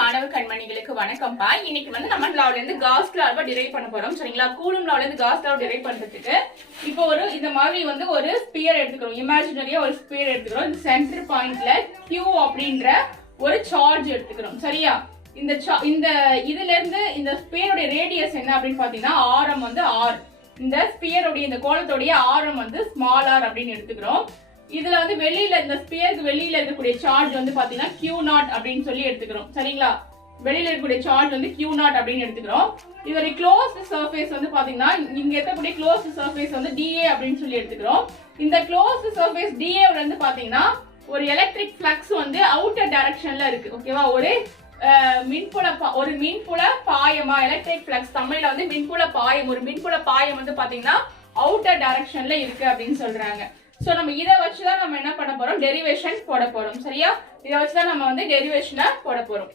மாணவ கண்மணிகளுக்கு வணக்கம்ப்பா. இன்னைக்கு வந்து நம்ம லால இருந்து காஸ் லாவை டிரைவ் பண்ண போறோம். சரிங்களா? கூலும் லால இருந்து காஸ் லாவை டிரைவ் பண்றதுக்கு இப்போ இந்த மாதிரி வந்து ஒரு ஸ்பியர் எடுத்துக்கிறோம். இமேஜினரியா ஒரு ஸ்பியர் எடுத்துக்கிறோம். இந்த சென்டர் பாயிண்ட்ல Q அப்படின்ற ஒரு சார்ஜ் எடுத்துக்கிறோம். சரியா? இந்த இதுல இருந்து இந்த ஸ்பியரோட ரேடியஸ் என்ன அப்படின்னு பாத்தீங்கன்னா ஆரம் வந்து r. இந்த ஸ்பியரோட இந்த கோளத்தோடைய ஆரம் வந்து ஸ்மால் r அப்படின்னு எடுத்துக்கிறோம். இதுல வந்து வெளியில இந்த ஸ்பியருக்கு வெளியில இருக்கக்கூடிய சார்ஜ் வந்து பாத்தீங்கன்னா Q0 அப்படின்னு சொல்லி எடுத்துக்கிறோம். சரிங்களா? வெளியில இருக்கக்கூடிய சார்ஜ் வந்து Q0 அப்படின்னு எடுத்துக்கிறோம். இதோட க்ளோஸ்ட் சர்ஃபேஸ் வந்து பாத்தீங்கன்னா இங்க இருக்கக்கூடிய க்ளோஸ்ட் சர்ஃபேஸ் வந்து dA அப்படின்னு சொல்லி எடுத்துக்கிறோம். இந்த க்ளோஸ்ட் சர்ஃபேஸ் dA ல இருந்து பாத்தீங்கன்னா ஒரு எலக்ட்ரிக் ஃப்ளக்ஸ் வந்து அவுட்டர் டைரக்ஷன்ல இருக்கு. ஓகேவா? ஒரு மின்புல பாயமா எலக்ட்ரிக் ஃப்ளக்ஸ் தமிழ்ல வந்து மின்புல பாயம். ஒரு மின்புல பாயம் வந்து பாத்தீங்கன்னா அவுட்டர் டைரக்ஷன்ல இருக்கு அப்படின்னு சொல்றாங்க. சோ நம்ம இத வச்சு தான் நம்ம என்ன பண்ண போறோம்? டெரிவேஷன் போட போறோம். சரியா? இத வச்சு தான் நம்ம வந்து டெரிவேஷனை போட போறோம்.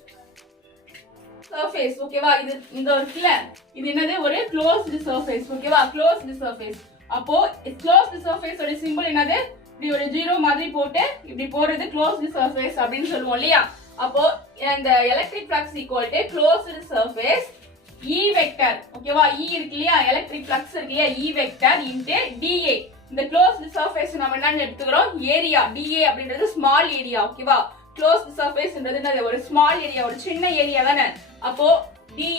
சர்ஃபேஸ் ஓகேவா? இந்த இருக்குல இது என்னது? ஒரு க்ளோஸ்டு சர்ஃபேஸ். ஓகேவா? Closed surface. அப்போ க்ளோஸ்டு சர்ஃபேஸ் ஓட சிம்பல் என்னது? இப்படி ஒரு ஜீரோ மாதிரி போட்டு இப்படி போறது க்ளோஸ்டு சர்ஃபேஸ் அப்படின்னு சொல்லுவோம் இல்லையா? அப்போ இந்த electric flux equal to closed surface E vector. ஓகேவா? E இருக்கு இல்லையா? எலக்ட்ரிக் ஃப்ளக்ஸ் இருக்கு இல்லையா? E vector into dA. இந்த க்ளோஸ்டு சர்ஃபேஸ் நம்ம என்ன எடுத்துக்கிறோம்? ஏரியா dA அப்படின்றது ஸ்மால் ஏரியா. ஓகேவா? க்ளோஸ்டு சர்ஃபேஸ்ன்றது என்னது? ஒரு ஸ்மால் ஏரியா, ஒரு சின்ன ஏரியா தானே. அப்போ d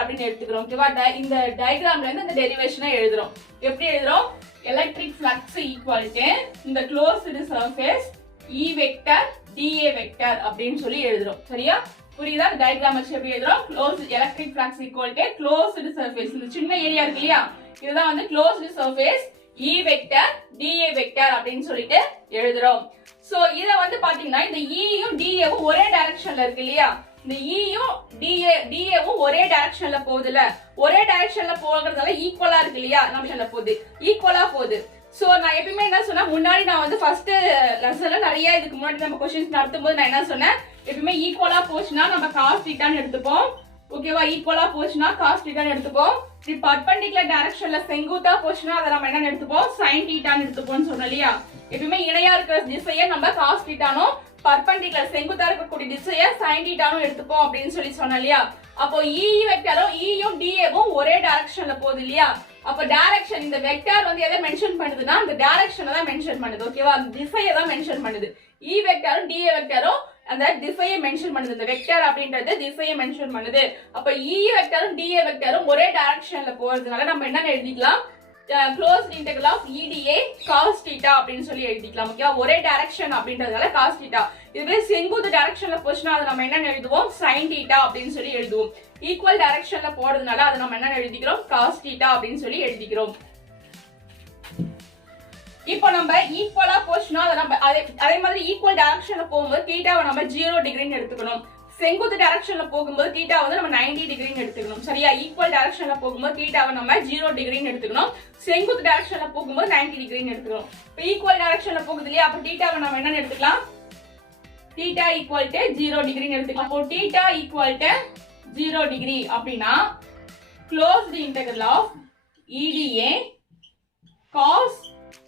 அப்படின்னு எடுத்துக்கிறோம். ஓகேவா? இந்த டயகிராம்ல இருந்து இந்த டெரிவேஷனை எழுதுறோம். எப்படி எழுதுறோம்? எலக்ட்ரிக் ஃப்ளக்ஸ் ஈக்குவல் டு இந்த closed surface E vector dA vector அப்படின்னு சொல்லி எழுதுறோம். சரியா? புரியுதா? டயகிராம் வச்சு எப்படி எழுதுறோம்? Closed electric flux equal to closed surface. இந்த சின்ன ஏரியா இருக்கு இல்லையா? இதுதான் வந்து closed surface E vector dA vector அப்படின்னு சொல்லிட்டு எழுதுறோம். சோ இத வந்து பாத்தீங்கன்னா இந்த E யும் dA வும் ஒரே டைரக்ஷன்ல இருக்கு இல்லையா? இந்த E யும் dA வும் ஒரே டைரக்ஷன்ல போகுதுல. ஒரே டைரக்ஷன்ல போகிறதால ஈக்குவலா இருக்கு இல்லையா? நம்ம போகுது ஈக்குவலா போகுது. சோ நான் எப்பவுமே என்ன சொன்னா, முன்னாடி நான் வந்து ஃபர்ஸ்ட் லெசன்ல நிறைய இதுக்கு முன்னாடி நம்ம क्वेश्चंस நடத்தும்போது நான் என்ன சொன்னேன்? எப்பவுமே ஈக்குவலா போச்சுனா நம்ம cos θ ன்னு எடுத்துப்போம். ஓகேவா? ஈக்குவலா போச்சுனா cos θ ன்னு எடுத்துப்போம். இப்படி பர்பெண்டிகுலர் டைரக்ஷன்ல செங்குத்தா போச்சுனா அத நம்ம என்ன எடுத்துப்போம்? sin θ ன்னு எடுத்துப்போம்னு சொன்னேன் இல்லையா? எப்பவுமே இணையா இருக்கிற திசையை நம்ம cos θ னோ பர்பெண்டிகுலர் செங்குத்தா இருக்கக்கூடிய திசையை sin θ னோ எடுத்துப்போம் அப்படின்னு சொல்லி சொன்னேன் இல்லையா? அப்போ E வெக்டரும் E யும் dA வும் ஒரே டைரக்ஷன்ல போகுது இல்லையா? அப்ப டைரக்ஷன் இந்த வெக்டர் வந்து எதை மென்ஷன் பண்ணுதுன்னா அந்த டைரக்ஷனை தான் மென்ஷன் பண்ணுது. ஓகேவா? அந்த திசையை தான் மென்ஷன் பண்ணுது. E வெக்டரும் dA வெக்டரும் அந்த திசையை மென்ஷன் பண்ணுது. இந்த வெக்டர் அப்படின்றது திசையை மென்ஷன் பண்ணுது. அப்ப E வெக்டரும் dA வெக்டரும் ஒரே டைரக்ஷன்ல போறதுனால நம்ம என்ன எழுதிக்கலாம்? Closed integral of EDA cos θ அப்படின்னு சொல்லி எழுதிக்கலாம். ஓகேவா? ஒரே டைரக்ஷன் அப்படின்றதால cos θ. இதுவே செங்குத்து டைரக்ஷன்ல போச்சுனா அது நம்ம என்ன எழுதுவோம்? sin θ அப்படின்னு சொல்லி எழுதுவோம். ஈக்குவல் டைரக்ஷன்ல போறதுனால அது நம்ம என்ன எழுதிக்கிறோம்? cos θ அப்படின்னு சொல்லி எழுதிக்கிறோம். இப்போ நம்ம ஈக்குவலா போச்சுனா நம்ம அதே மாதிரி ஈக்குவல் டைரக்ஷன்ல போகும்போது θவை நம்ம 0 டிகிரின்னு எடுத்துக்கணும். செங்குத்து டைரக்ஷன்ல போகும்போது θ வந்து நம்ம 90 டிகிரின்னு எடுத்துக்கணும். சரியா? ஈக்குவல் டைரக்ஷன்ல போகும்போது θவை நம்ம 0 டிகிரின்னு எடுத்துக்கணும். செங்குத்து டைரக்ஷன்ல போகும்போது 90 டிகிரின்னு எடுத்துக்கணும். இப்போ ஈக்குவல் டைரக்ஷன்ல போகுது இல்லையா? அப்ப θவை நம்ம என்ன எடுத்துக்கலாம்? θ ஈக்குவல் டு 0 டிகிரின்னு எடுத்துக்கலாம். அப்போ θ ஈக்குவல் டு 0 டிகிரி அப்படினா closed integral of EDA cos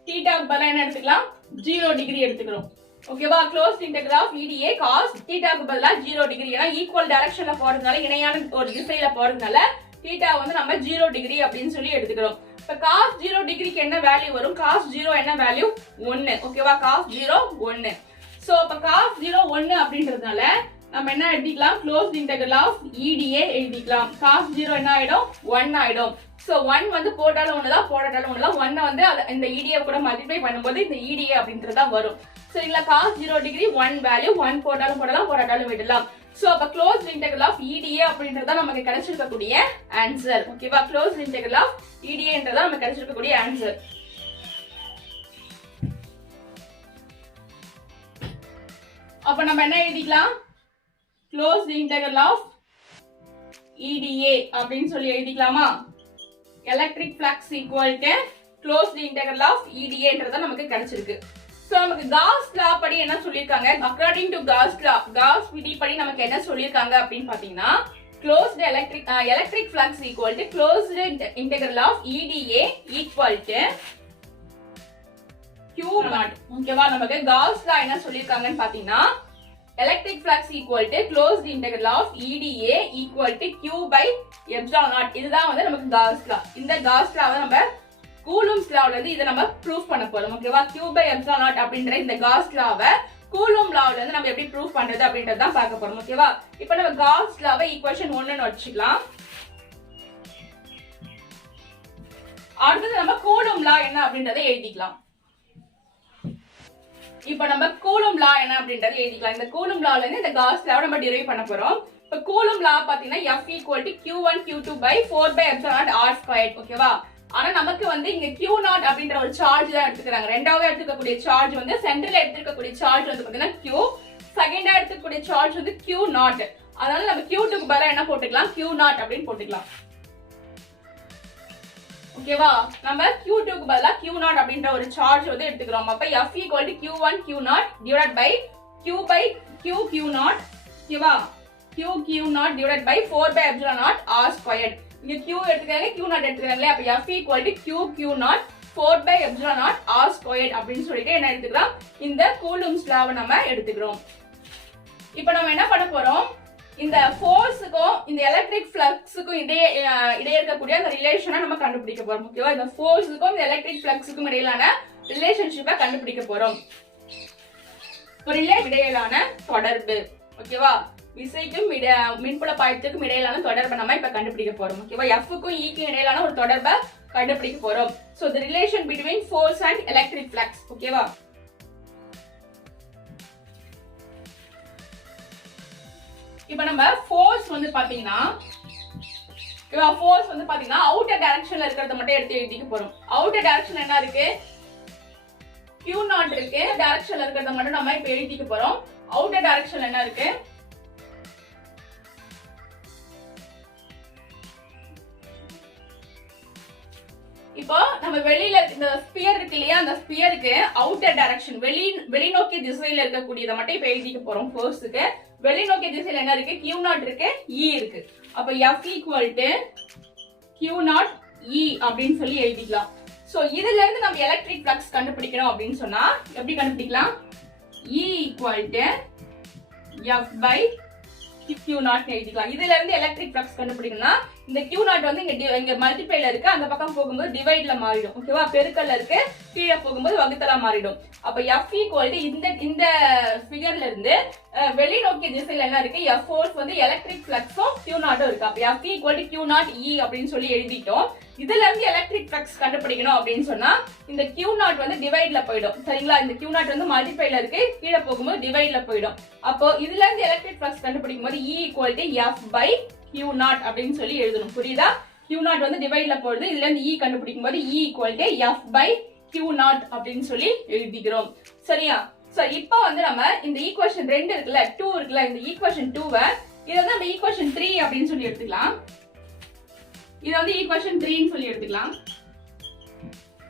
θ க்கு பதிலா என்ன எடுத்துக்கலாம்? 0 டிகிரி எடுத்துக்கிறோம். ஓகேவா? Closed integral of EDA cos θ க்கு பதிலா 0 டிகிரி. ஏன்னா ஈக்குவல் டைரக்ஷன்ல போறதுனால இணையான ஒரு திசையில போறதுனால θ வந்து நம்ம 0 டிகிரி அப்படின்னு சொல்லி எடுத்துக்கிறோம். இப்ப cos 0 டிகிரிக்கு என்ன வேல்யூ வரும்? cos 0 என்ன வேல்யூ? 1. ஓகேவா? cos 0 1. சோ அப்ப cos 0 1 அப்படின்றதுனால நம்ம என்ன எழுதிக்கலாம்? க்ளோஸ்ட் இன்டெகிரல் ஆஃப் EDA எழுதிக்கலாம். cos 0 என்ன ஆயிடும்? 1 ஆயிடும். சோ 1 வந்து போட்டாலும் ஒண்ணுதான், போடாட்டாலும் ஒண்ணுதான். 1 வந்து இந்த EDA கூட மல்டிப்ளை பண்ணும்போது இந்த EDA அப்படின்றது தான் வரும். சோ இல்ல cos 0 டிகிரி 1 வேல்யூ, 1 போட்டாலும் போடலாம், போடாட்டாலும் விடலாம். சோ அப்ப க்ளோஸ்ட் இன்டெகிரல் ஆஃப் EDA அப்படின்றது தான் நமக்கு கிடைச்சிருக்கக்கூடிய ஆன்சர். ஓகேவா? க்ளோஸ்ட் இன்டெகிரல் ஆஃப் EDA ன்றது நமக்கு கிடைச்சிருக்கக்கூடிய ஆன்சர். அப்ப நம்ம என்ன எழுதிக்கலாம்? க்ளோஸ்ட் இன்டெகிரல் ஆஃப் EDA அப்படின்னு சொல்லி எழுதிக்கலாமா? Electric flux equal to closed integral of EDA ன்றத நமக்கு கிடைச்சிருக்கு. சோ நமக்கு காஸ் லா படி என்ன சொல்லிருக்காங்க? அக்கார்டிங் டு காஸ் விதி படி நமக்கு என்ன சொல்லிருக்காங்க அப்படின்னு பாத்தீங்கன்னா closed electric flux equal to closed integral of EDA equal to Q0. ஓகேவா? நமக்கு காஸ் லா என்ன சொல்லிருக்காங்கன்னு பாத்தீங்கன்னா electric flux equal to closed integral of EdA equal to Q by epsilon naught. இதுதான் வந்து நமக்கு Gauss law. இந்த Gauss law நம்ம Coulomb's law இருந்து இத நம்ம ப்ரூஃப் பண்ண போறோம். ஓகேவா? Q by epsilon naught அப்படிங்கற இந்த Gauss law-வை Coulomb law இருந்து நம்ம எப்படி ப்ரூஃப் பண்றது அப்படிங்கறத தான் பார்க்க போறோம். ஓகேவா? இப்போ நம்ம Gauss law-வை ஈக்குவேஷன் 1 ன்னு வச்சுக்கலாம். அடுத்து நம்ம Coulomb law என்ன அப்படிங்கறத எழுதிக்கலாம். இப்போ நம்ம Coulomb law என்ன அப்படிங்கறத எழுதிக்கலாம். இந்த Coulomb law-ல இருந்து இந்த Gauss law-வை நம்ம டிரைவ் பண்ண போறோம். இப்போ Coulomb law பாத்தீங்கன்னா F equal to Q1 Q2 by 4 by epsilon naught r squared. ஓகேவா? ஆனா நமக்கு வந்து இங்க Q0 அப்படிங்கற ஒரு சார்ஜ் தான் எடுத்துக்கறாங்க. ரெண்டாவது எடுத்துக்கக்கூடிய சார்ஜ் வந்து சென்டர்ல எடுத்துக்கக்கூடிய சார்ஜ் வந்து பாத்தீங்கன்னா Q, செகண்டா எடுத்துக்கக்கூடிய சார்ஜ் வந்து Q0. அதனால நம்ம Q2 க்கு பதிலா என்ன போட்டுக்கலாம்? Q0 அப்படினு போட்டுக்கலாம். ஓகேவா? நம்ம Q2 க்கு பதிலா Q0 அப்படிங்கற ஒரு சார்ஜ் வந்து எடுத்துக்கறோம். அப்ப F equal to Q1 Q0 divided by Q by Q Q0. ஓகேவா? Q Q0 divided by 4 by epsilon naught r squared. இங்க Q எடுத்துக்கறாங்க, Q0 எடுத்துக்கறாங்களே. அப்ப F equal to Q Q0 4 by epsilon naught r squared அப்படினு சொல்லிட்டு என்ன எடுத்துக்கலாம்? இந்த Coulomb's law-வை நம்ம எடுத்துக்கிறோம். இப்போ நம்ம என்ன பண்ண போறோம்? இந்த ஃபோர்ஸ்க்கும் இந்த எலக்ட்ரிக் ஃப்ளக்ஸ்க்கும் இடையே இருக்கக்கூடிய அந்த ரிலேஷனை நம்ம கண்டுபிடிக்க போறோம். ஓகேவா? இந்த ஃபோர்ஸ்க்கும் இந்த எலக்ட்ரிக் ஃப்ளக்ஸ்க்கும் இடையிலான ரிலேஷன்ஷிப்பை கண்டுபிடிக்க போறோம். ஒரு இடையிலான தொடர்பு. ஓகேவா? விசைக்கும் மின்புல பாயத்துக்கும் இடையிலான தொடர்பை நம்ம இப்ப கண்டுபிடிக்க போறோம். ஓகேவா? F க்கும் E க்கும் இடையிலான ஒரு தொடர்பை கண்டுபிடிக்க போறோம். So the relation between force and electric flux. ஓகேவா? இப்போ நம்ம ஃபோர்ஸ் வந்து பாத்தீங்கன்னா அவுட்டர் டைரக்ஷன்ல இருக்கிறத மட்டும் எடுத்து எழுதிக்க போறோம். அவுட்டர் டைரக்ஷன் என்ன இருக்கு? Q0 இருக்கு. டைரக்ஷன்ல இருக்கிறத மட்டும் நம்ம இப்ப எழுதிக்க போறோம். அவுட்டர் டைரக்ஷன்ல என்ன இருக்கு? இப்போ நம்ம வெளியில இந்த ஸ்பியர் இருக்கு இல்லையா, அந்த ஸ்பியருக்கு அவுட்டர் டைரக்ஷன் வெளிநோக்கி திசையில இருக்கக்கூடியதை மட்டும் இப்ப எழுதிக்க போறோம். ஃபோர்ஸ்க்கு வெளிநோக்கி திசையில என்ன இருக்கு? Q0 இருக்கு, E இருக்கு. அப்ப F equal to Q0 E அப்படின்னு சொல்லி எழுதிக்கலாம். சோ இதுல இருந்து நம்ம எலக்ட்ரிக் ஃப்ளக்ஸ் கண்டுபிடிக்கணும் அப்படின்னு சொன்னா எப்படி கண்டுபிடிக்கலாம்? E equal to F by Q0 எழுதிக்கலாம். இதுல இருந்து எலக்ட்ரிக் ஃப்ளக்ஸ் கண்டுபிடிக்கணும்னா இந்த Q0 வந்து இங்க மல்டிப்ளைல இருக்கு, அந்த பக்கம் போகும்போது டிவைட்ல மாறிடும். ஓகேவா? பெருக்கல்ல இருக்கு, கீழே போகும்போது வகுத்தலா மாறிடும். அப்ப F equal to இந்த ஃபிகர்ல இருந்து வெளிநோக்கிய திசையில என்ன இருக்கு? F ஃபோர்ஸ் வந்து எலக்ட்ரிக் ஃப்ளக்ஸும் Q0 இருக்கு. அப்ப F equal to Q0 E அப்படின்னு சொல்லி எழுதிட்டோம். இதுல இருந்து எலக்ட்ரிக் ஃப்ளக்ஸ் கண்டுபிடிக்கணும் அப்படின்னு சொன்னா இந்த Q0 வந்து டிவைட்ல போயிடும். சரிங்களா? இந்த Q0 வந்து மல்டிப்ளைல இருக்கு, கீழே போகும்போது டிவைட்ல போயிடும். அப்போ இதுல இருந்து எலக்ட்ரிக் ஃப்ளக்ஸ் கண்டுபிடிக்கும் போது E equal to F by Q0 அப்படின்னு சொல்லி எழுதணும். புரியுதா? Q0 வந்து டிவைட்ல போடுது, இதுல இருந்து E கண்டுபிடிக்கும் போது E equal to F by Q0 அப்படின்னு சொல்லி எழுதிக்கிறோம். சரியா? சோ இப்போ வந்து நம்ம இந்த ஈக்குவேஷன் 2 இருக்குல்ல, 2 இருக்குல்ல, இந்த ஈக்குவேஷன் 2வை இத வந்து நம்ம ஈக்குவேஷன் 3 அப்படின்னு சொல்லி எடுத்துக்கலாம். இத வந்து ஈக்குவேஷன் 3 ன்னு சொல்லி எடுத்துக்கலாம்.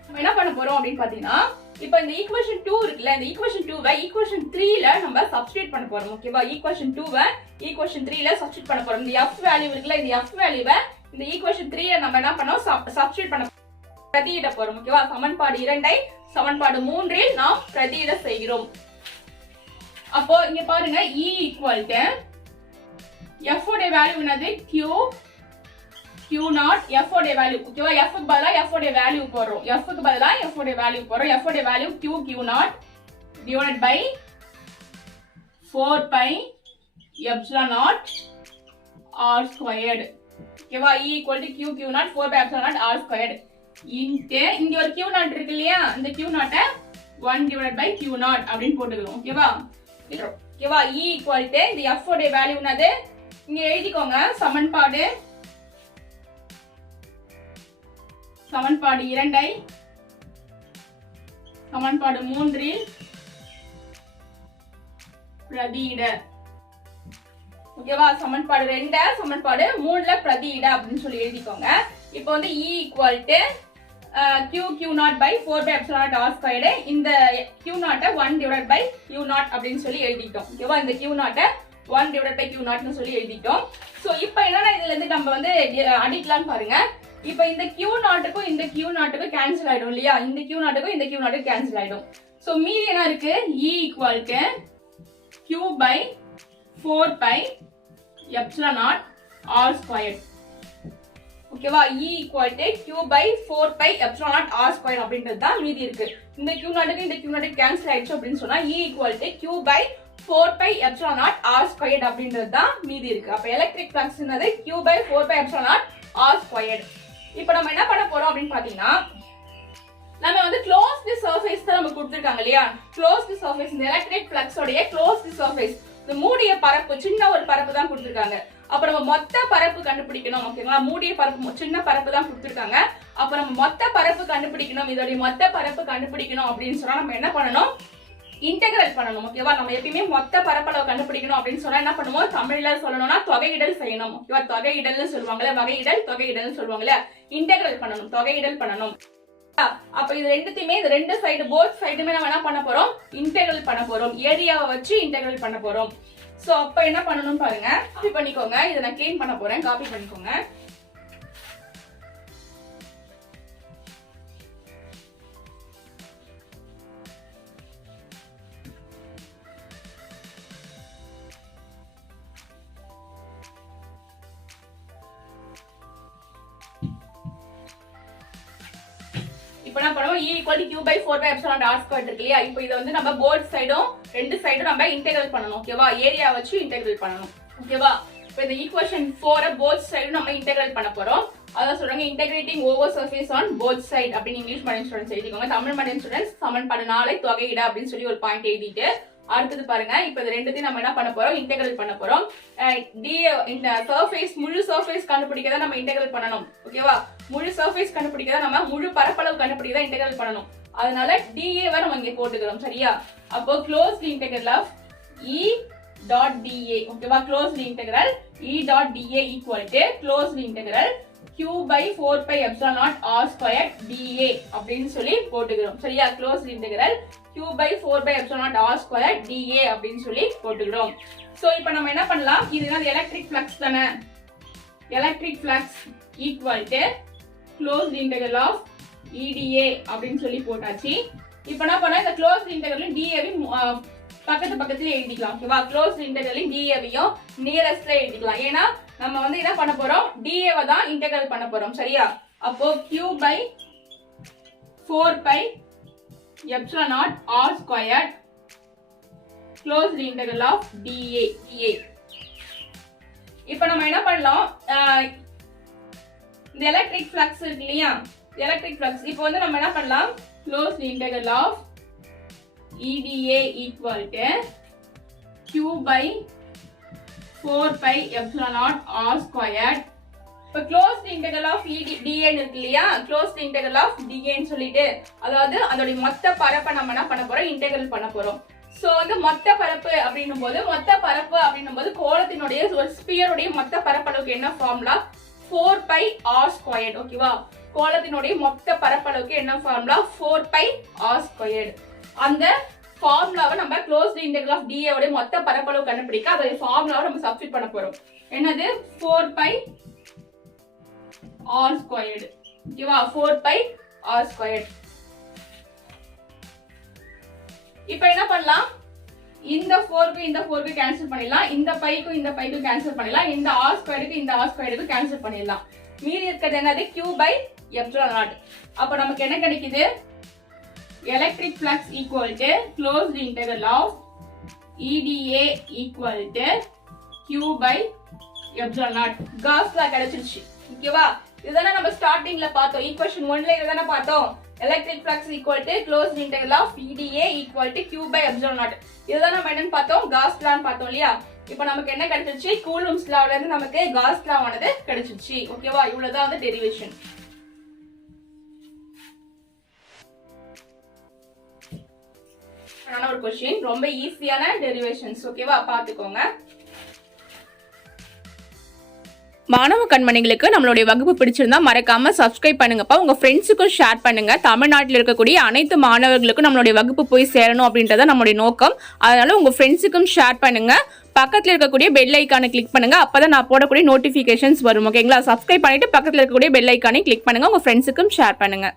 நம்ம என்ன பண்ண போறோம் அப்படின்னு பாத்தீங்கன்னா, இப்போ இந்த ஈக்குவேஷன் 2 இருக்குல்ல, இந்த ஈக்குவேஷன் 2வை ஈக்குவேஷன் 3ல நம்ம சப்ஸ்டிட்யூட் பண்ண போறோம். ஓகேவா? ஈக்குவேஷன் 2வை ஈக்குவேஷன் 3ல சப்ஸ்டிட்யூட் பண்ண போறோம். இந்த F வேல்யூ இருக்குல்ல, இந்த F வேல்யூவை இந்த ஈக்குவேஷன் 3ல நம்ம என்ன பண்ணோம்? சப்ஸ்டிட்யூட் பண்ண பிரதியிட போறோம். ஓகேவா? சமன்பாடு 2 ஐ சமன்பாடு 3 இல் நாம் பிரதியிட செய்கிறோம். அப்போ இங்க பாருங்க, E equal to F உடைய வேல்யூ என்னது? Q0 F உடைய வேல்யூ. ஓகேவா? F க்கு பதிலா F உடைய வேல்யூ போறோம். F க்கு பதிலா F உடைய வேல்யூ போறோம். F உடைய value Q0 divided by 4 pi epsilon naught r squared. ஓகேவா? E equal to Q0 4 pi epsilon naught r squared. இங்க ஒரு Q0 இருக்கு இல்லையா, இந்த Q0 1 divided by Q0 அப்படின்னு போட்டுக்கிறோம். ஓகேவா? ஓகேவா? E equal to இந்த F உடைய வேல்யூ என்னது? இங்க எழுதிக்கோங்க. சமன்பாடு 2 ஐ சமன்பாடு 3 இல் பிரதியிட. ஓகேவா? சமன்பாடு 2 சமன்பாடு 3ல பிரதியிட அப்படின்னு சொல்லி எழுதிக்கோங்க. இப்போ வந்து E equal to Q0 by 4 by epsilon naught r squared. இந்த Q0 1 divided by Q0 அப்படின்னு சொல்லி எழுதிட்டோம். ஓகேவா? இந்த Q0 1 divided by Q0 ன்னு சொல்லி எழுதிட்டோம். சோ இப்போ என்னன்னா இதுல இருந்து நம்ம வந்து அடிக்கலாம் பாருங்க. இப்போ இந்த Q0க்கும் இந்த Q0க்கும் கேன்சல் ஆயிடும் இல்லையா, இந்த Q0க்கும் இந்த Q0க்கும் கேன்சல் ஆயிடும். சோ மீதி என்ன இருக்கு? E equal to q by 4 pi epsilon naught r squared. ஓகேவா, E equal to q by 4 pi epsilon naught r square அப்படின்றது தான் மீதி இருக்கு. இந்த q நாட்டுக்கு இந்த q நாட்டுக்கு கேன்சல் ஆயிடுச்சு அப்படின்னு சொன்னா E equal to q by 4 pi epsilon naught r squared அப்படின்றது தான் மீதி இருக்கு. அப்ப எலக்ட்ரிக் ஃப்ளக்ஸ் என்னது q by 4 pi epsilon naught r squared. இப்போ நம்ம என்ன பண்ண போறோம் அப்படின்னு பாத்தீங்கன்னா, நம்ம வந்து க்ளோஸ்டு சர்ஃபேஸ் தான் நமக்கு கொடுத்திருக்காங்க இல்லையா. க்ளோஸ்டு சர்ஃபேஸ், இந்த எலக்ட்ரிக் ஃப்ளக்ஸ் உடைய க்ளோஸ்டு சர்ஃபேஸ், இந்த மூடிய பரப்பு, சின்ன ஒரு பரப்பு தான் கொடுத்திருக்காங்க. அப்ப நம்ம மொத்த பரப்பு கண்டுபிடிக்கணும். ஓகேங்களா, மூடிய பரப்பு சின்ன பரப்பு தான் கொடுத்திருக்காங்க. அப்ப நம்ம மொத்த பரப்பு கண்டுபிடிக்கணும். இதோட மொத்த பரப்பு கண்டுபிடிக்கணும் அப்படின்னு சொன்னா நம்ம என்ன பண்ணணும், இன்டெகிரல் பண்ணணும். ஓகேவா, நம்ம எப்பயுமே மொத்த பரப்பளவு கண்டுபிடிக்கணும் அப்படின்னு சொன்னா என்ன பண்ணுவோம், தமிழ்ல சொல்லணும்னா தொகையிடல் செய்யணும். ஓகேவா, தொகையிடல்னு சொல்லுவாங்கல்ல, வகையிடல் தொகையிடல் சொல்லுவாங்கல்ல, இன்டெகிரல் பண்ணணும், தொகையிடல் பண்ணணும். அப்ப இது ரெண்டுத்தையுமே, இந்த ரெண்டு சைடு போத் சைடுமே நம்ம என்ன பண்ண போறோம், இன்டெகிரல் பண்ண போறோம். ஏரியாவை வச்சு இன்டெகிரல் பண்ண போறோம். சோ அப்ப என்ன பண்ணணும் பாருங்க, காப்பி பண்ணிக்கோங்க. இதை நான் க்ளீன் பண்ண போறேன், காப்பி பண்ணிக்கோங்க. இப்போ என்ன பண்ணுவோம், E equal to q by 4 by epsilon r squared இருக்கு இல்லையா. இப்போ இதை வந்து நம்ம போத் சைடும், ரெண்டு சைடும் நம்ம இன்டெகிரல் பண்ணணும். ஓகேவா, ஏரியா வச்சு இன்டெகிரல் பண்ணணும். ஓகேவா, இப்போ இந்த ஈக்குவேஷன் 4 போத் சைடும் நம்ம இன்டெகிரல் பண்ண போறோம். அதான் சொல்றாங்க integrating over surface on both side அப்படின்னு இங்கிலீஷ் மீடியம் ஸ்டூடெண்ட்ஸ் எழுதிக்கோங்க. தமிழ் மீடியம் ஸ்டூடெண்ட்ஸ் சமன்பாடு 4 தொகையிட அப்படின்னு சொல்லி ஒரு பாயிண்ட் எழுதிட்டு, அடுத்தது பாருங்க, இப்போ இது ரெண்டுத்தையும் நம்ம என்ன பண்ண போறோம், இன்டெகிரல் பண்ண போறோம். இந்த சர்ஃபேஸ், முழு சர்ஃபேஸ் கண்டுபிடிக்க தான் நம்ம இன்டெகிரல் பண்ணணும். ஓகேவா, முழு சர்ஃபேஸ் கண்டுபிடிக்க தான் நம்ம முழு பரப்பளவு கண்டுபிடிக்க தான் இன்டெகிரல் பண்ணணும். அதனால dA வரை நம்ம இங்க போட்டுக்கிறோம். சரியா, அப்போ closed integral of E dot dA. ஓகேவா, closed integral E dot dA equal to closed integral q by 4 pi epsilon naught r squared dA அப்படின்னு சொல்லி போட்டுக்கிறோம். சரியா, closed integral q by 4 pi epsilon naught r squared dA அப்படின்னு சொல்லி போட்டுக்கிறோம். So இப்போ நம்ம என்ன பண்ணலாம், இதுதான் எலக்ட்ரிக் ஃப்ளக்ஸ் தானே. Electric flux equal to closed integral of EDA அப்படின்னு சொல்லி போட்டாச்சு. இப்போ என்ன பண்ணா, இந்த க்ளோஸ்ட் இன்டெகிரல் dA-வையும் பக்கத்துல எழுதிக்கலாம். ஓகேவா, க்ளோஸ்ட் இன்டெகிரல் dA-வையும் நியரஸ்ட்ல எழுதிக்கலாம். ஏன்னா நம்ம வந்து என்ன பண்ண போறோம், dA-வை தான் இன்டெகிரல் பண்ண போறோம். சரியா, அப்போ q by 4 pi epsilon naught r squared closed integral of dA. இப்போ நம்ம என்ன பண்ணலாம், இந்த எலக்ட்ரிக் ஃப்ளக்ஸ் இருக்கு இல்லையா, எலக்ட்ரிக் ஃப்ளக்ஸ் இப்போ வந்து நம்ம என்ன பண்ணலாம், closed integral of EDA equal to q by 4 pi epsilon naught r squared. இப்போ closed integral of DA இருக்கு இல்லையா, closed integral of DA ன்னு சொல்லிட்டு, அதாவது அதோட மொத்த பரப்பை நம்ம என்ன பண்ண போறோம், இன்டெகிரல் பண்ண போறோம். சோ வந்து மொத்த பரப்பு அப்படின்னும் போது கோளத்தினுடைய ஒரு ஸ்பியருடைய மொத்த பரப்பளவுக்கு என்ன ஃபார்முலா, 4 pi r squared. ஓகேவா, கோளத்தினுடைய மொத்த பரப்பளவுக்கு என்ன ஃபார்முலா, 4 pi r squared. அந்த ஃபார்முலாவை நம்ம க்ளோஸ்ட் இன்டெகிரல் ஆஃப் dA உடைய மொத்த பரப்பளவு கண்டுபிடிக்க அதோட ஃபார்முலாவை நம்ம சப்ஸ்டிட் பண்ண போறோம். என்னது, 4 pi r squared. ஓகேவா, 4 pi r squared. இப்போ என்ன பண்ணலாம், இந்த 4க்கு இந்த 4க்கு கேன்சல் பண்ணிடலாம், இந்த பைக்கும் இந்த பைக்கும் கேன்சல் பண்ணிடலாம், இந்த r ஸ்கொயருக்கு இந்த r ஸ்கொயருக்கு கேன்சல் பண்ணிடலாம். மீதி இருக்கிறது என்னது, q by epsilon naught. அப்ப நமக்கு என்ன கிடைக்குது, electric flux equal to closed integral of EDA equal to q by epsilon naught. Cos லா கிடைச்சிருச்சு. ஓகேவா, இதுதானே நம்ம ஸ்டார்டிங்ல பார்த்தோம், ஈக்குவேஷன் 1ல இதுதானே பார்த்தோம், electric flux equal to closed integral of EDA equal to q by epsilon naught. இதுதான் நம்ம என்னன்னு பார்த்தோம், காஸ் லா பார்த்தோம் இல்லையா. இப்போ நமக்கு என்ன கிடைச்சிருச்சு, கூலும்ஸ் லால இருந்து நமக்கு காஸ் லா ஆனது கிடைச்சிருச்சு. ஓகேவா, இவ்வளவுதான் வந்து டெரிவேஷன். ஒரு क्वेश्चन, ரொம்ப ஈஸியான டெரிவேஷன்ஸ். ஓகேவா, பாத்துக்கோங்க. மாணவ கண்மணிகளுக்கு நம்மளுடைய வகுப்பு பிடிச்சிருந்தா மறக்காம சப்ஸ்கிரைப் பண்ணுங்கப்பா. உங்க ஃப்ரெண்ட்ஸுக்கும் ஷேர் பண்ணுங்க. தமிழ்நாட்டில் இருக்கக்கூடிய அனைத்து மாணவர்களுக்கும் நம்மளுடைய வகுப்பு போய் சேரணும் அப்படின்றத நம்மளுடைய நோக்கம். அதனால உங்க ஃப்ரெண்ட்ஸுக்கும் ஷேர் பண்ணுங்க. பக்கத்தில் இருக்கக்கூடிய பெல் ஐக்கானை கிளிக் பண்ணுங்க. அப்பதான் நான் போடக்கூடிய நோட்டிபிகேஷன்ஸ் வரும். ஓகேங்களா, சப்ஸ்கிரைப் பண்ணிட்டு பக்கத்தில் இருக்கக்கூடிய பெல் ஐக்கானை கிளிக் பண்ணுங்க. உங்க ஃப்ரெண்ட்ஸுக்கும் ஷேர் பண்ணுங்க.